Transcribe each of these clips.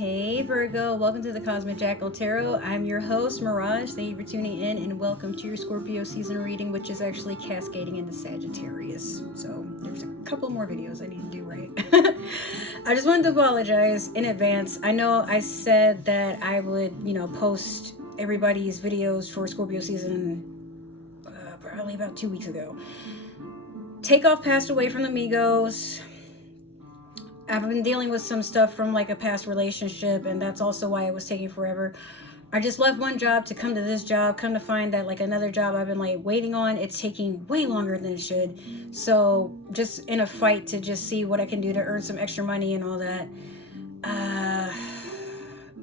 Hey Virgo, welcome to the Cosmic Jackal Tarot. I'm your host, Mirage. Thank you for tuning in and welcome to your Scorpio season reading, which is actually cascading into Sagittarius. So there's a couple more videos I need to do right. I just wanted to apologize in advance. I know I said that I would, post everybody's videos for Scorpio season probably about 2 weeks ago. Takeoff passed away from the Migos. I've been dealing with some stuff from like a past relationship, and that's also why it was taking forever. I just left one job to come to this job, come to find that like another job I've been like waiting on, it's taking way longer than it should. So just in a fight to just see what I can do to earn some extra money and all that.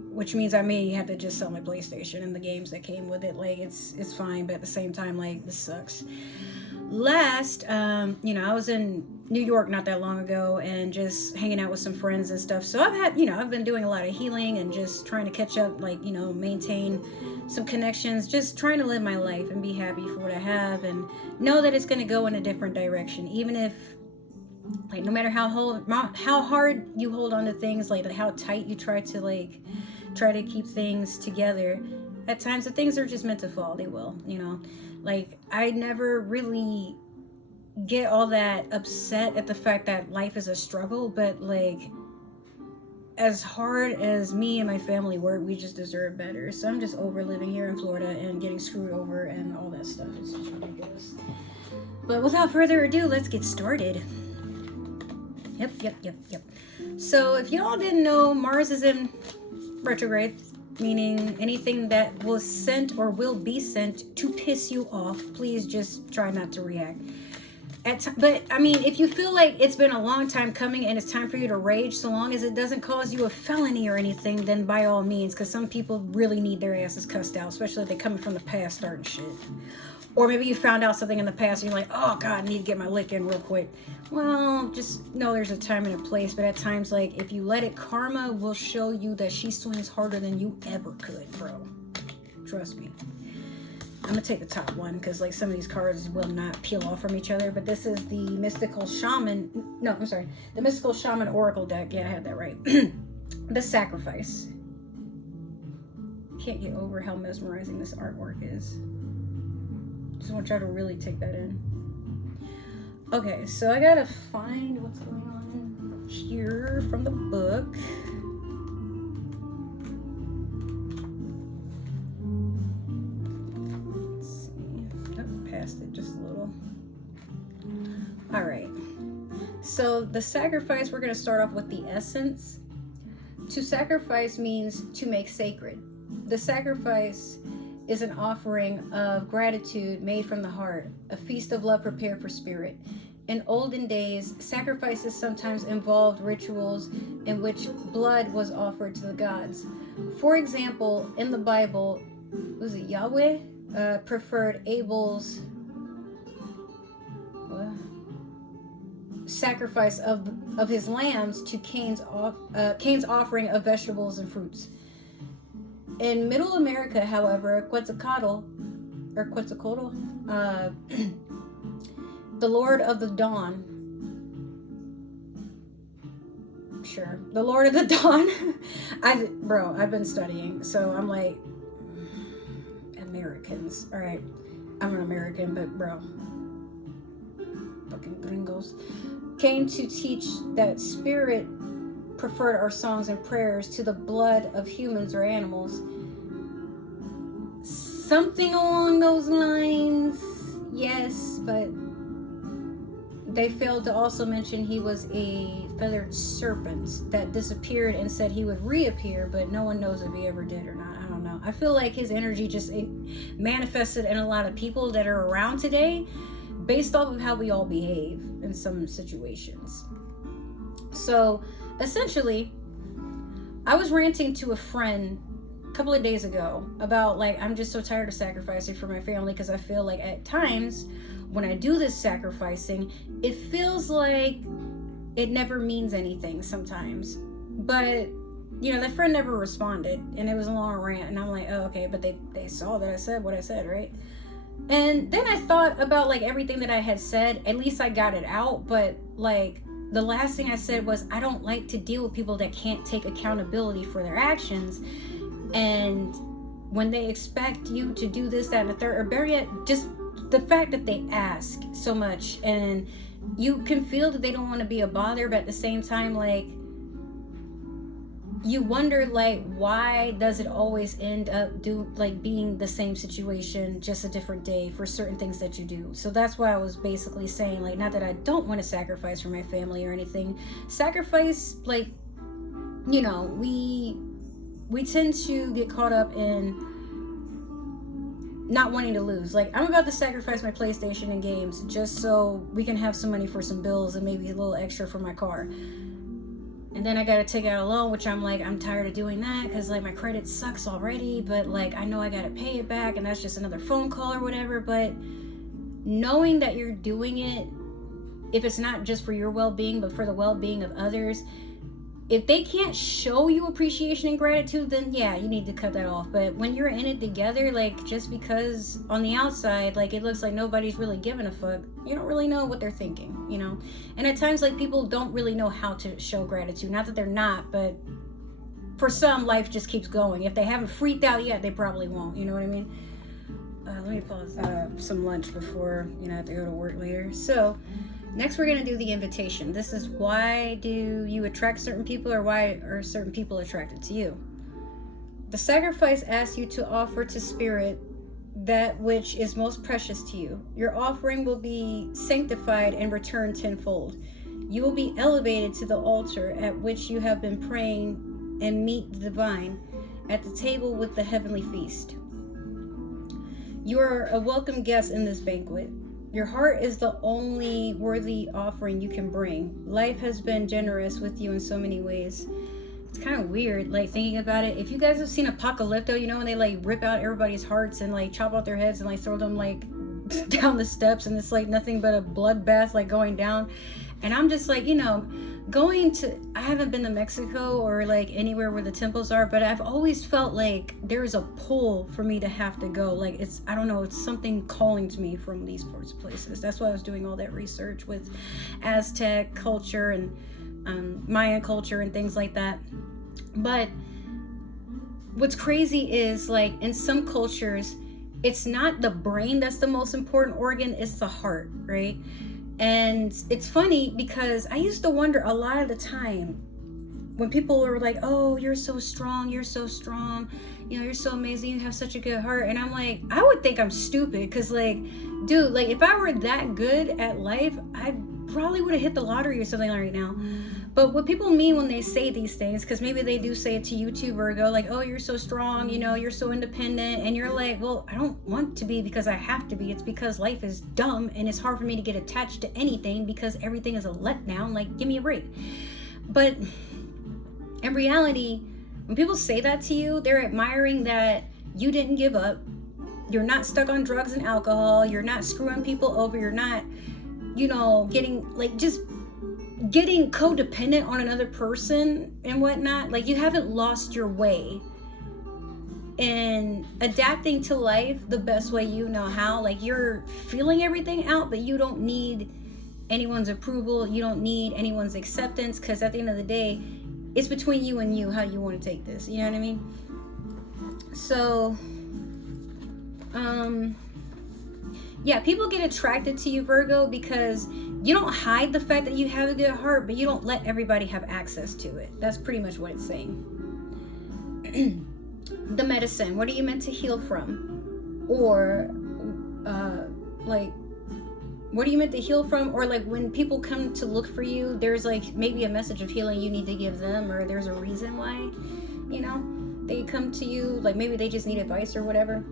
Which means I may have to just sell my PlayStation and the games that came with it. Like it's fine, but at the same time, like this sucks. Last, I was in New York not that long ago and just hanging out with some friends and stuff. So I've been doing a lot of healing and just trying to catch up, maintain some connections, just trying to live my life and be happy for what I have and know that it's going to go in a different direction. Even if, no matter how hard you hold on to things, how tight you try to keep things together, at times the things are just meant to fall. They will, I never really get all that upset at the fact that life is a struggle, but as hard as me and my family work, we just deserve better. So I'm just over living here in Florida and getting screwed over and all that stuff. It's just ridiculous. But without further ado, let's get started. Yep. So if y'all didn't know, Mars is in retrograde, meaning anything that was sent or will be sent to piss you off, please just try not to react. But if you feel like it's been a long time coming and it's time for you to rage, so long as it doesn't cause you a felony or anything, then by all means, because some people really need their asses cussed out, especially if they're coming from the past starting shit. Or maybe you found out something in the past and you're like, oh God, I need to get my lick in real quick. Well, just know there's a time and a place, but at times, if you let it, karma will show you that she swings harder than you ever could, bro. Trust me. I'm gonna take the top one because some of these cards will not peel off from each other, but this is the Mystical Shaman. No, I'm sorry. The Mystical Shaman Oracle deck. Yeah, I had that right. The Sacrifice. Can't get over how mesmerizing this artwork is. Just want y'all to really take that in. Okay, so I gotta find what's going on here from the book. It just a little. All right, so the sacrifice, we're going to start off with the essence. To sacrifice means to make sacred. The sacrifice is an offering of gratitude made from the heart, a feast of love prepared for spirit. In olden days, sacrifices sometimes involved rituals in which blood was offered to the gods. For example, in the Bible, was it Yahweh preferred Abel's sacrifice of his lambs to Cain's offering of vegetables and fruits. In Middle America, however, Quetzalcoatl, the Lord of the Dawn, the Lord of the Dawn. I've been studying, so I'm like, Americans. All right, I'm an American, but fucking gringos came to teach that spirit preferred our songs and prayers to the blood of humans or animals. Something along those lines, yes, but they failed to also mention he was a feathered serpent that disappeared and said he would reappear, but no one knows if he ever did or not. I don't know. I feel like his energy just manifested in a lot of people that are around today based off of how we all behave in some situations. So essentially, I was ranting to a friend a couple of days ago about I'm just so tired of sacrificing for my family, because I feel like at times when I do this sacrificing, it feels like it never means anything sometimes. But that friend never responded, and it was a long rant, and I'm like, oh, okay, but they saw that I said what I said, right? And then I thought about everything that I had said. At least I got it out, but the last thing I said was, I don't like to deal with people that can't take accountability for their actions. And when they expect you to do this, that, and the third, or better yet, just the fact that they ask so much, and you can feel that they don't want to be a bother, but at the same time, like, you wonder, like, why does it always end up being the same situation, just a different day for certain things that you do? So that's why I was basically saying, like, not that I don't want to sacrifice for my family or anything. Sacrifice, like, you know, we tend to get caught up in not wanting to lose. Like, I'm about to sacrifice my PlayStation and games just so we can have some money for some bills and maybe a little extra for my car. And then I gotta take out a loan, which I'm like, I'm tired of doing that because, like, my credit sucks already, but, like, I know I gotta pay it back, and that's just another phone call or whatever. But knowing that you're doing it, if it's not just for your well-being but for the well-being of others, if they can't show you appreciation and gratitude, then yeah, you need to cut that off. But when you're in it together, like, just because on the outside, like, it looks like nobody's really giving a fuck, you don't really know what they're thinking, you know? And at times, like, people don't really know how to show gratitude. Not that they're not, but for some, life just keeps going. If they haven't freaked out yet, they probably won't, you know what I mean? Let me pause some lunch before, you know, I have to go to work later. So next, we're going to do the invitation. This is, why do you attract certain people, or why are certain people attracted to you? The sacrifice asks you to offer to Spirit that which is most precious to you. Your offering will be sanctified and returned tenfold. You will be elevated to the altar at which you have been praying and meet the divine at the table with the heavenly feast. You are a welcome guest in this banquet. Your heart is the only worthy offering you can bring. Life has been generous with you in so many ways. It's kind of weird, like, thinking about it. If you guys have seen Apocalypto, you know, when they, like, rip out everybody's hearts and, like, chop out their heads and, like, throw them, like, down the steps, and it's, like, nothing but a bloodbath, like, going down. And I'm just like, you know, I haven't been to Mexico or, like, anywhere where the temples are, but I've always felt like there's a pull for me to have to go. Like, I don't know, it's something calling to me from these sorts of places. That's why I was doing all that research with Aztec culture and Mayan culture and things like that. But what's crazy is, like, in some cultures, it's not the brain that's the most important organ, it's the heart, right? And it's funny because I used to wonder a lot of the time when people were like, oh, you're so strong, you know, you're so amazing, you have such a good heart. And I'm like, I would think I'm stupid because, like, dude, like, if I were that good at life, I probably would have hit the lottery or something right now. But what people mean when they say these things, because maybe they do say it to you too, Virgo, like, oh, you're so strong, you know, you're so independent, and you're like, well, I don't want to be because I have to be. It's because life is dumb and it's hard for me to get attached to anything because everything is a letdown. Like, give me a break. But in reality, when people say that to you, they're admiring that you didn't give up. You're not stuck on drugs and alcohol. You're not screwing people over. You're not, you know, getting codependent on another person and whatnot. Like, you haven't lost your way and adapting to life the best way you know how. Like, you're feeling everything out, but you don't need anyone's approval. You don't need anyone's acceptance, because at the end of the day, it's between you and you how you want to take this. You know what I mean? So, yeah, people get attracted to you, Virgo, because you don't hide the fact that you have a good heart, but you don't let everybody have access to it. That's pretty much what it's saying. The medicine, what are you meant to heal from? Or, like, what are you meant to heal from? Or, like, when people come to look for you, there's, like, maybe a message of healing you need to give them, or there's a reason why, you know, they come to you. Like, maybe they just need advice or whatever.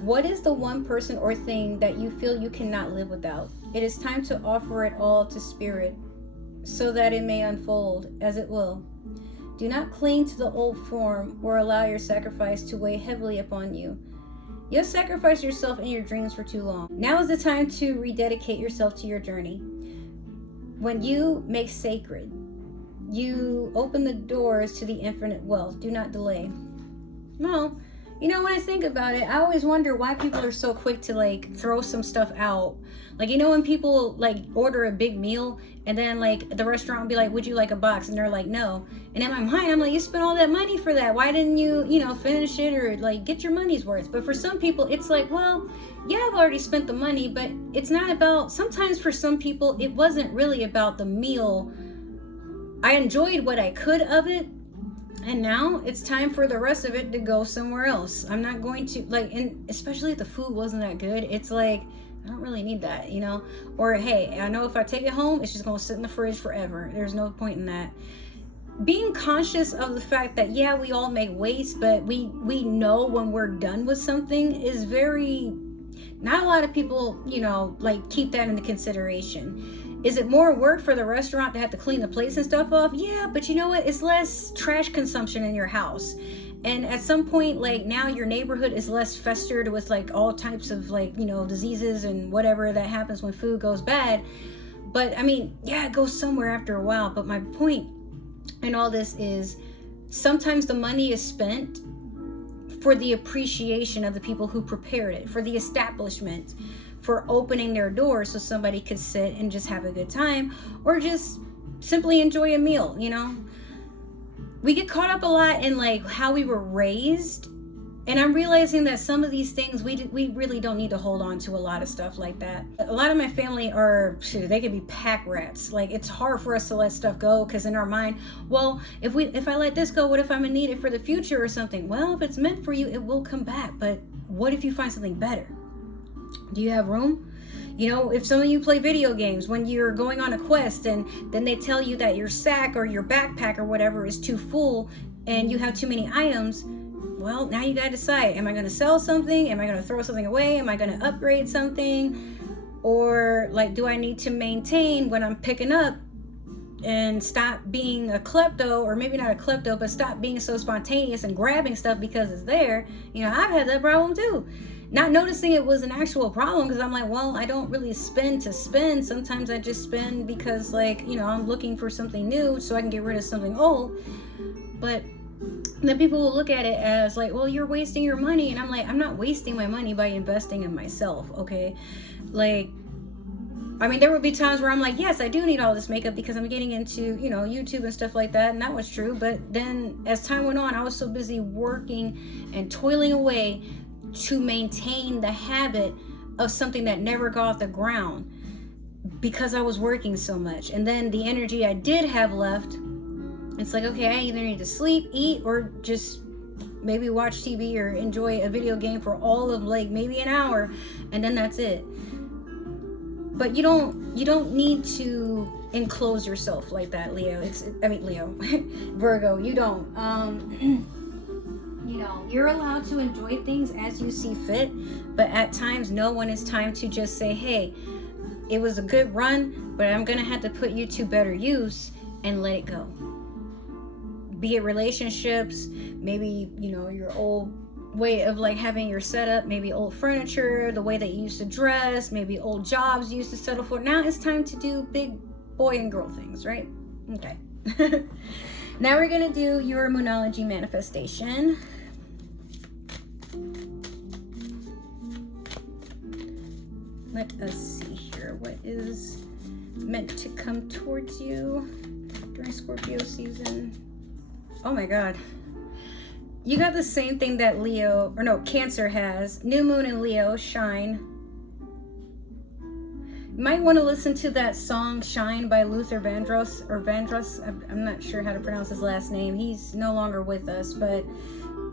What is the one person or thing that you feel you cannot live without? It is time to offer it all to Spirit so that it may unfold as it will. Do not cling to the old form or allow your sacrifice to weigh heavily upon you. You have sacrificed yourself and your dreams for too long. Now is the time to rededicate yourself to your journey. When you make sacred, you open the doors to the infinite wealth. Do not delay. Well, You know, when I think about it, I always wonder why people are so quick to like throw some stuff out. Like, you know, when people like order a big meal and then like the restaurant will be like, would you like a box? And they're like, no. And in my mind, I'm like, you spent all that money for that. Why didn't you, you know, finish it or like get your money's worth? But for some people, it's like, well, yeah, I've already spent the money, but it's not about, sometimes for some people, it wasn't really about the meal. I enjoyed what I could of it. And now it's time for the rest of it to go somewhere else. I'm not going to like, and especially if the food wasn't that good, it's like, I don't really need that, you know? Or, hey, I know if I take it home, it's just going to sit in the fridge forever. There's no point in that. Being conscious of the fact that, yeah, we all make waste, but we know when we're done with something is very, not a lot of people, you know, like keep that into consideration. Is it more work for the restaurant to have to clean the plates and stuff off? Yeah, but you know what? It's less trash consumption in your house. And at some point, like now your neighborhood is less festered with like all types of like, you know, diseases and whatever that happens when food goes bad. But I mean, yeah, it goes somewhere after a while. But my point in all this is sometimes the money is spent for the appreciation of the people who prepared it, for the establishment, for opening their doors so somebody could sit and just have a good time or just simply enjoy a meal, you know? We get caught up a lot in like how we were raised, and I'm realizing that some of these things we really don't need to hold on to a lot of stuff like that. A lot of my family are, they could be pack rats. Like it's hard for us to let stuff go because in our mind, well, if I let this go, what if I'm gonna need it for the future or something? Well, if it's meant for you, it will come back. But what if you find something better? Do you have room? You know, if some of you play video games, when you're going on a quest and then they tell you that your sack or your backpack or whatever is too full and you have too many items, well, now you gotta decide, am I gonna sell something? Am I gonna throw something away? Am I gonna upgrade something? Or like, do I need to maintain what I'm picking up and stop being a klepto, or maybe not a klepto, but stop being so spontaneous and grabbing stuff because it's there? You know, I've had that problem too. Not noticing it was an actual problem because I'm like, well, I don't really spend to spend. Sometimes I just spend because like, you know, I'm looking for something new so I can get rid of something old. But then people will look at it as like, well, you're wasting your money. And I'm like, I'm not wasting my money by investing in myself, okay? Like, I mean, there would be times where I'm like, yes, I do need all this makeup because I'm getting into, you know, YouTube and stuff like that. And that was true. But then as time went on, I was so busy working and toiling away to maintain the habit of something that never got off the ground because I was working so much. And then the energy I did have left, it's like, okay, I either need to sleep, eat, or just maybe watch TV or enjoy a video game for all of like maybe an hour, and then that's it. But you don't need to enclose yourself like that, Leo. Leo, Virgo, you don't. You know, you're allowed to enjoy things as you see fit, but at times know when it's time to just say, hey, it was a good run, but I'm gonna have to put you to better use and let it go. Be it relationships, maybe, you know, your old way of like having your setup, maybe old furniture, the way that you used to dress, maybe old jobs you used to settle for. Now it's time to do big boy and girl things, right? Okay. Now we're gonna do your Moonology manifestation. Let us see here. What is meant to come towards you during Scorpio season? Oh my God. You got the same thing that Cancer has. New moon in Leo, shine. You might want to listen to that song Shine by Luther Vandross, I'm not sure how to pronounce his last name. He's no longer with us, but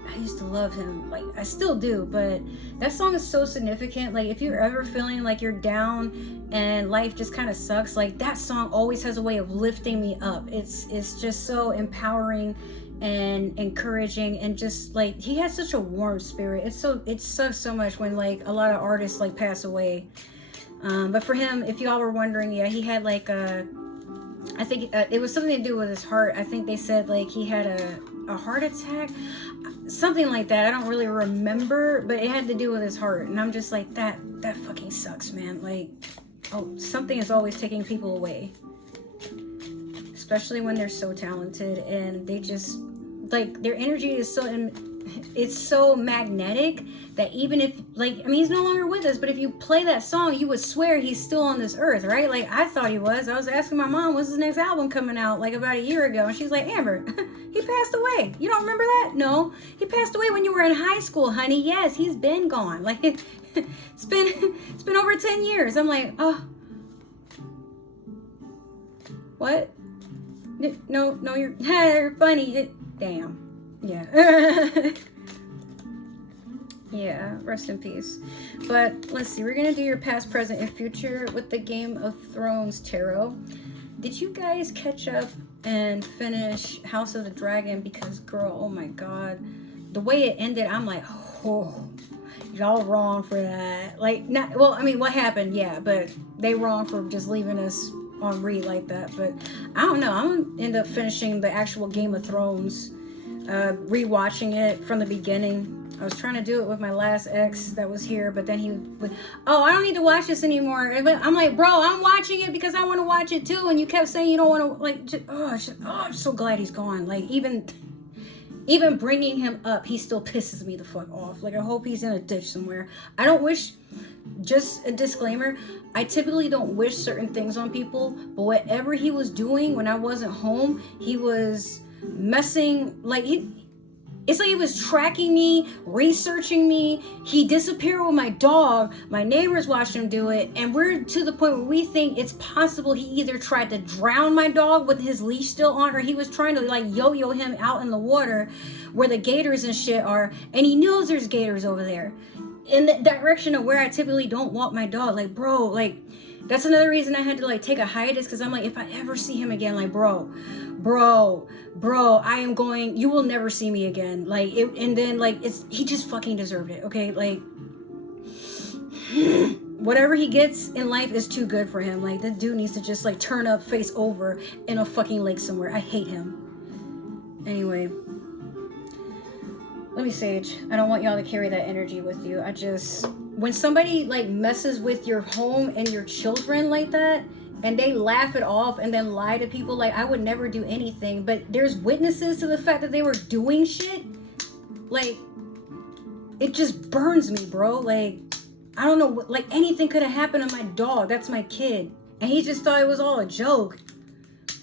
I used to love him. Like, I still do, but that song is so significant. Like, if you're ever feeling like you're down and life just kind of sucks, like that song always has a way of lifting me up. It's just so empowering and encouraging, and just like, he has such a warm spirit. It sucks so much when like a lot of artists like pass away. But for him, if y'all were wondering, yeah, he had like I think it was something to do with his heart. I think they said like he had a heart attack, something like that. I don't really remember, but it had to do with his heart. And I'm just like, that fucking sucks, man. Like, oh, something is always taking people away, especially when they're so talented and they just like, their energy is so it's so magnetic that even if, like, I mean, he's no longer with us, but if you play that song, you would swear he's still on this earth, right? Like, I thought he was. I was asking my mom, when's his next album coming out? Like, about a year ago. And she's like, Amber, he passed away. You don't remember that? No. He passed away when you were in high school, honey. Yes, he's been gone. Like, it's been over 10 years. I'm like, oh. What? No, you're funny. Damn. Yeah. Yeah, rest in peace. But let's see, we're gonna do your past, present, and future with the Game of Thrones tarot. Did you guys catch up and finish House of the Dragon? Because girl, oh my god, the way it ended, I'm like, oh, y'all wrong for that. Like, not, well, I mean, what happened? Yeah, but they wrong for just leaving us on read like that. But I don't know, I'm gonna end up finishing the actual Game of Thrones, rewatching it from the beginning. I was trying to do it with my last ex that was here, but then he would, oh, I don't need to watch this anymore. I'm like, bro, I'm watching it because I want to watch it too, and you kept saying you don't want to, like, just, I'm so glad he's gone. Like, even bringing him up, he still pisses me the fuck off. Like, I hope he's in a ditch somewhere. I don't wish, just a disclaimer, I typically don't wish certain things on people, but whatever he was doing when I wasn't home, he was messing, like, it's like he was tracking me, researching me. He disappeared with my dog. My neighbors watched him do it. And we're to the point where we think it's possible he either tried to drown my dog with his leash still on, or he was trying to, like, yo-yo him out in the water where the gators and shit are. And he knows there's gators over there in the direction of where I typically don't walk my dog. Like, bro, like, that's another reason I had to, like, take a hiatus, because I'm like, if I ever see him again, like, bro, I am going, you will never see me again. Like, it, and then, like, he just fucking deserved it, okay? Like, whatever he gets in life is too good for him. Like, the dude needs to just, like, turn up face over in a fucking lake somewhere. I hate him. Anyway, let me sage. I don't want y'all to carry that energy with you. When somebody, like, messes with your home and your children like that, and they laugh it off and then lie to people, like, I would never do anything, but there's witnesses to the fact that they were doing shit, like, it just burns me, bro. Like, I don't know, like, anything could have happened to my dog. That's my kid. And he just thought it was all a joke.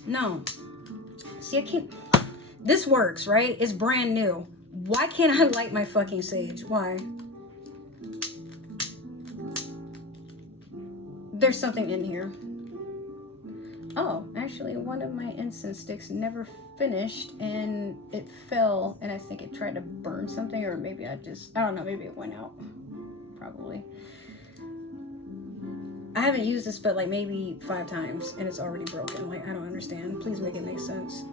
No. See, I can't, this works, right? It's brand new. Why can't I light my fucking sage? Why? There's something in here. Oh, actually, one of my incense sticks never finished, and it fell, and I think it tried to burn something, or maybe I don't know, maybe it went out. Probably. I haven't used this but, like, maybe 5 times, and it's already broken. Like, I don't understand. Please make it make sense.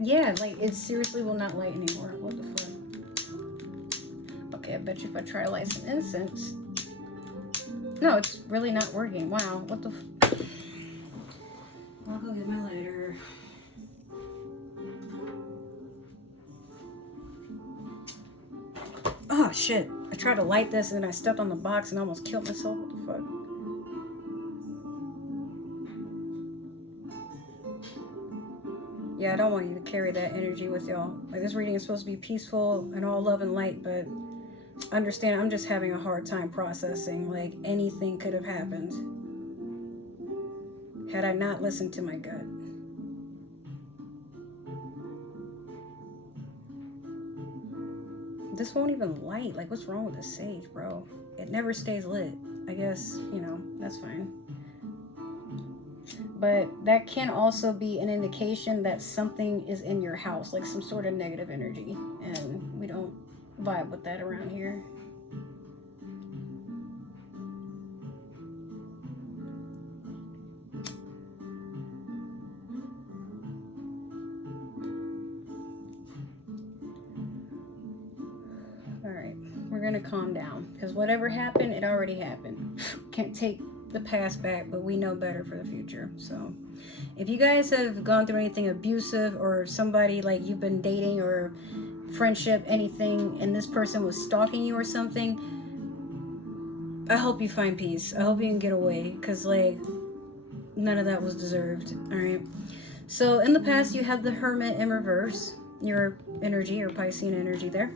Yeah, like, it seriously will not light anymore. What the fuck? Okay, I bet you if I try to light some incense. No, it's really not working. Wow, what the I'll go get my lighter. Oh, shit. I tried to light this and then I stepped on the box and almost killed myself. What the fuck? Yeah, I don't want you to carry that energy with y'all. Like, this reading is supposed to be peaceful and all love and light, but understand, I'm just having a hard time processing. Like, anything could have happened had I not listened to my gut. This won't even light. Like, what's wrong with the sage, bro? It never stays lit. I guess, you know, that's fine. But that can also be an indication that something is in your house, like some sort of negative energy, and we don't vibe with that around here. All right, we're gonna calm down, because whatever happened, it already happened. Can't take the past back, but we know better for the future. So if you guys have gone through anything abusive, or somebody, like, you've been dating or friendship, anything, and this person was stalking you or something, I hope you find peace. I hope you can get away, because, like, none of that was deserved. All right. So in the past, you have the Hermit in reverse, your energy, your Piscean energy there.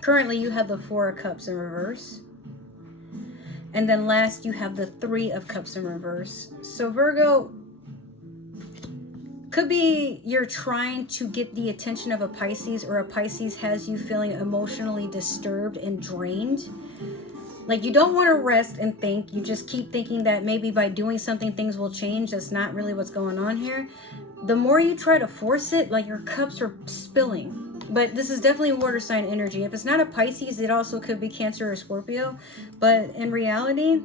Currently, you have the Four of Cups in reverse. And then last, you have the Three of Cups in reverse. So Virgo, could be you're trying to get the attention of a Pisces, or a Pisces has you feeling emotionally disturbed and drained. Like you don't want to rest and think. You just keep thinking that maybe by doing something things will change. That's not really what's going on here. The more you try to force it, like your cups are spilling. But this is definitely water sign energy. If it's not a Pisces, it also could be Cancer or Scorpio. But in reality,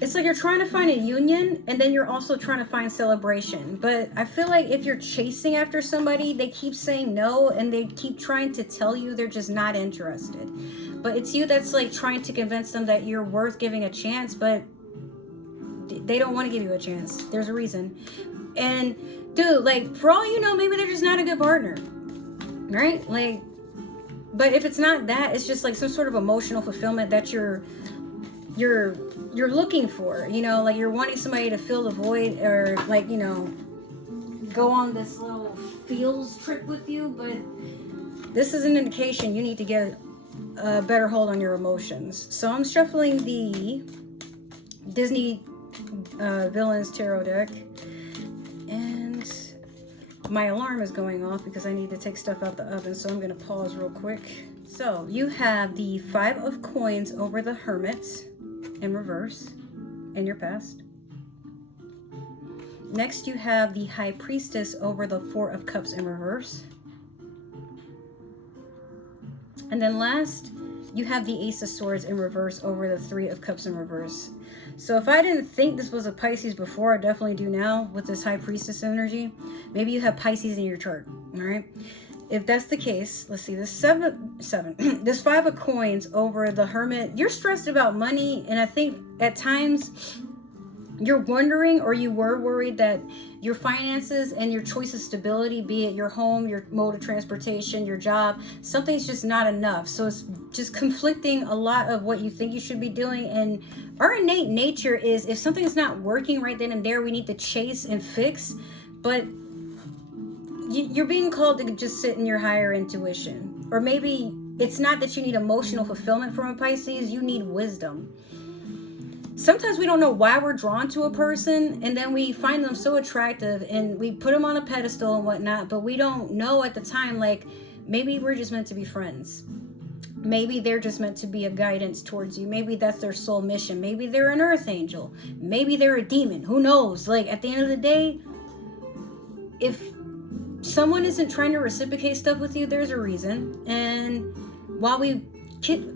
it's like you're trying to find a union, and then you're also trying to find celebration. But I feel like if you're chasing after somebody, they keep saying no, and they keep trying to tell you they're just not interested. But it's you that's like trying to convince them that you're worth giving a chance, but they don't want to give you a chance. There's a reason. And dude, like for all you know, maybe they're just not a good partner, right? Like, but if it's not that, it's just like some sort of emotional fulfillment that you're looking for, you know, like you're wanting somebody to fill the void, or like, you know, go on this little feels trip with you. But this is an indication you need to get a better hold on your emotions. So I'm shuffling the Disney Villains Tarot deck, and my alarm is going off because I need to take stuff out the oven, so I'm going to pause real quick. So you have the Five of Coins over the Hermit in reverse in your past. Next, you have the High Priestess over the Four of Cups in reverse. And then last, you have the Ace of Swords in reverse over the Three of Cups in reverse. So if I didn't think this was a Pisces before, I definitely do now with this High Priestess energy. Maybe you have Pisces in your chart, all right? If that's the case, let's see, this this Five of Coins over the Hermit, you're stressed about money, and I think at times you're wondering, or you were worried, that your finances and your choice of stability, be it your home, your mode of transportation, your job, something's just not enough. So it's just conflicting a lot of what you think you should be doing. And our innate nature is, if something's not working right then and there, we need to chase and fix. But you're being called to just sit in your higher intuition. Or maybe it's not that you need emotional fulfillment from a Pisces, you need wisdom. Sometimes we don't know why we're drawn to a person, and then we find them so attractive and we put them on a pedestal and whatnot, but we don't know at the time, like, maybe we're just meant to be friends. Maybe they're just meant to be a guidance towards you. Maybe that's their soul mission. Maybe they're an earth angel. Maybe they're a demon. Who knows? Like, at the end of the day, if someone isn't trying to reciprocate stuff with you, there's a reason. And while we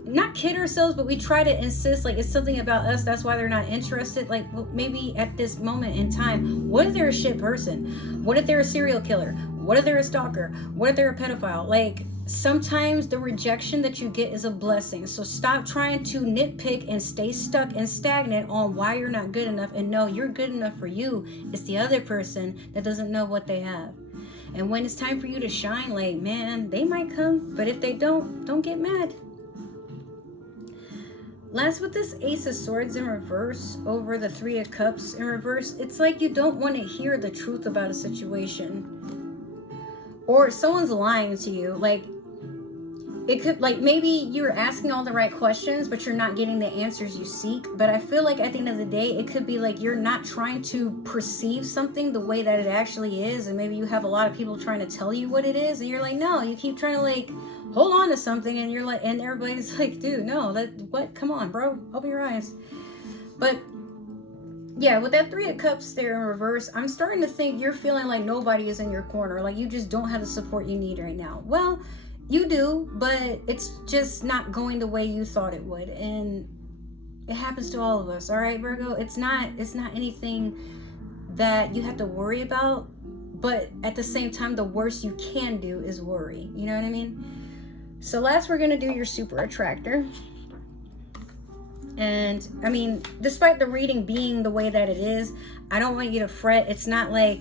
not kid ourselves, but we try to insist like it's something about us, that's why they're not interested. Like, well, maybe at this moment in time, what if they're a shit person? What if they're a serial killer? What if they're a stalker? What if they're a pedophile? Like, sometimes the rejection that you get is a blessing. So stop trying to nitpick and stay stuck and stagnant on why you're not good enough, and know you're good enough for you. It's the other person that doesn't know what they have. And when it's time for you to shine, like, man, they might come, but if they don't get mad. Last, with this Ace of Swords in reverse over the Three of Cups in reverse, it's like you don't want to hear the truth about a situation. Or someone's lying to you. Like, it could, like, maybe you're asking all the right questions, but you're not getting the answers you seek. But I feel like at the end of the day, it could be like you're not trying to perceive something the way that it actually is. And maybe you have a lot of people trying to tell you what it is. And you're like, no, you keep trying to, like, hold on to something, and you're like, and everybody's like, dude, no, what, come on, bro, open your eyes. But yeah, with that Three of Cups there in reverse, I'm starting to think you're feeling like nobody is in your corner, like you just don't have the support you need right now. Well, you do, but it's just not going the way you thought it would, and it happens to all of us. All right, Virgo, it's not anything that you have to worry about, but at the same time, the worst you can do is worry. You know what I mean? So last, we're going to do your super attractor. And I mean, despite the reading being the way that it is, I don't want you to fret. It's not like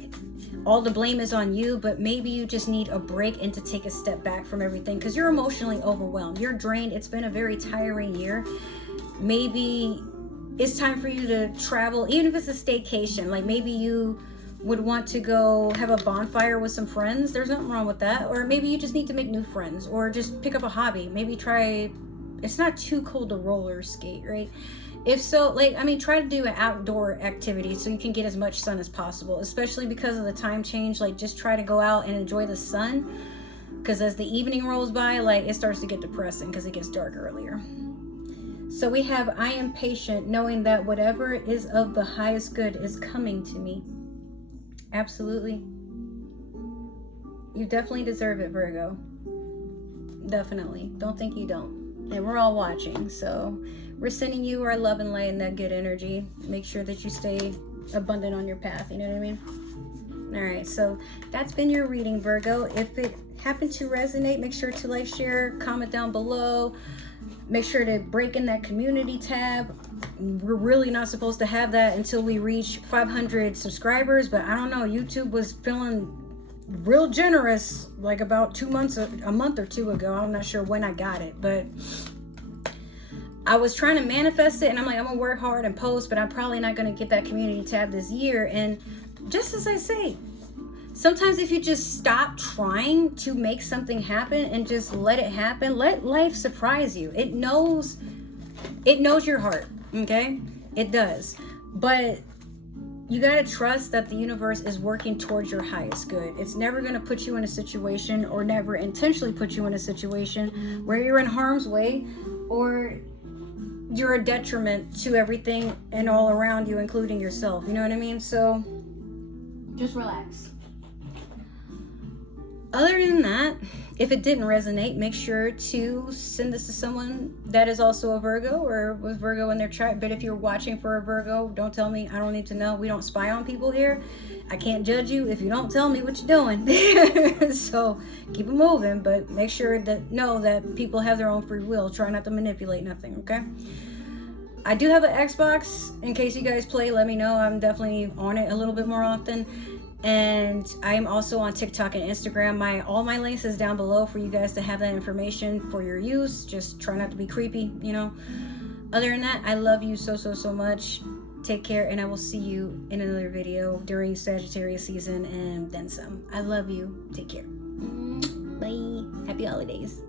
all the blame is on you, but maybe you just need a break and to take a step back from everything, because you're emotionally overwhelmed. You're drained. It's been a very tiring year. Maybe it's time for you to travel, even if it's a staycation. Like maybe you would want to go have a bonfire with some friends. There's nothing wrong with that. Or maybe you just need to make new friends, or just pick up a hobby. Maybe try, it's not too cold to roller skate, right? If so, like, I mean, try to do an outdoor activity so you can get as much sun as possible, especially because of the time change. Like, just try to go out and enjoy the sun, because as the evening rolls by, like, it starts to get depressing because it gets dark earlier. So we have, I am patient, knowing that whatever is of the highest good is coming to me. Absolutely. You definitely deserve it, Virgo. Definitely. Don't think you don't. And we're all watching, so we're sending you our love and light and that good energy. Make sure that you stay abundant on your path, you know what I mean? All right, so that's been your reading, Virgo. If it happened to resonate, make sure to like, share, comment down below. Make sure to break in that community tab. We're really not supposed to have that until we reach 500 subscribers, but I don't know, YouTube was feeling real generous like about 2 months, a month or two ago. I'm not sure when I got it, but I was trying to manifest it, and I'm like, I'm gonna work hard and post, but I'm probably not gonna get that community tab this year. And just as I say, sometimes if you just stop trying to make something happen and just let it happen, let life surprise you. It knows your heart, okay? It does. But you gotta trust that the universe is working towards your highest good. It's never gonna put you in a situation, or never intentionally put you in a situation where you're in harm's way, or you're a detriment to everything and all around you, including yourself. You know what I mean? So just relax. Other than that, if it didn't resonate, make sure to send this to someone that is also a Virgo or was Virgo in their chart. But if you're watching for a Virgo, don't tell me. I don't need to know. We don't spy on people here. I can't judge you if you don't tell me what you're doing. So keep it moving, but make sure that know that people have their own free will. Try not to manipulate nothing, okay? I do have an Xbox. In case you guys play, let me know. I'm definitely on it a little bit more often. And I am also on TikTok and Instagram. All my links is down below for you guys to have that information for your use. Just try not to be creepy, you know. Other than that, I love you so much. Take care, and I will see you in another video during Sagittarius season and then some. I love you. Take care. Bye. Happy holidays.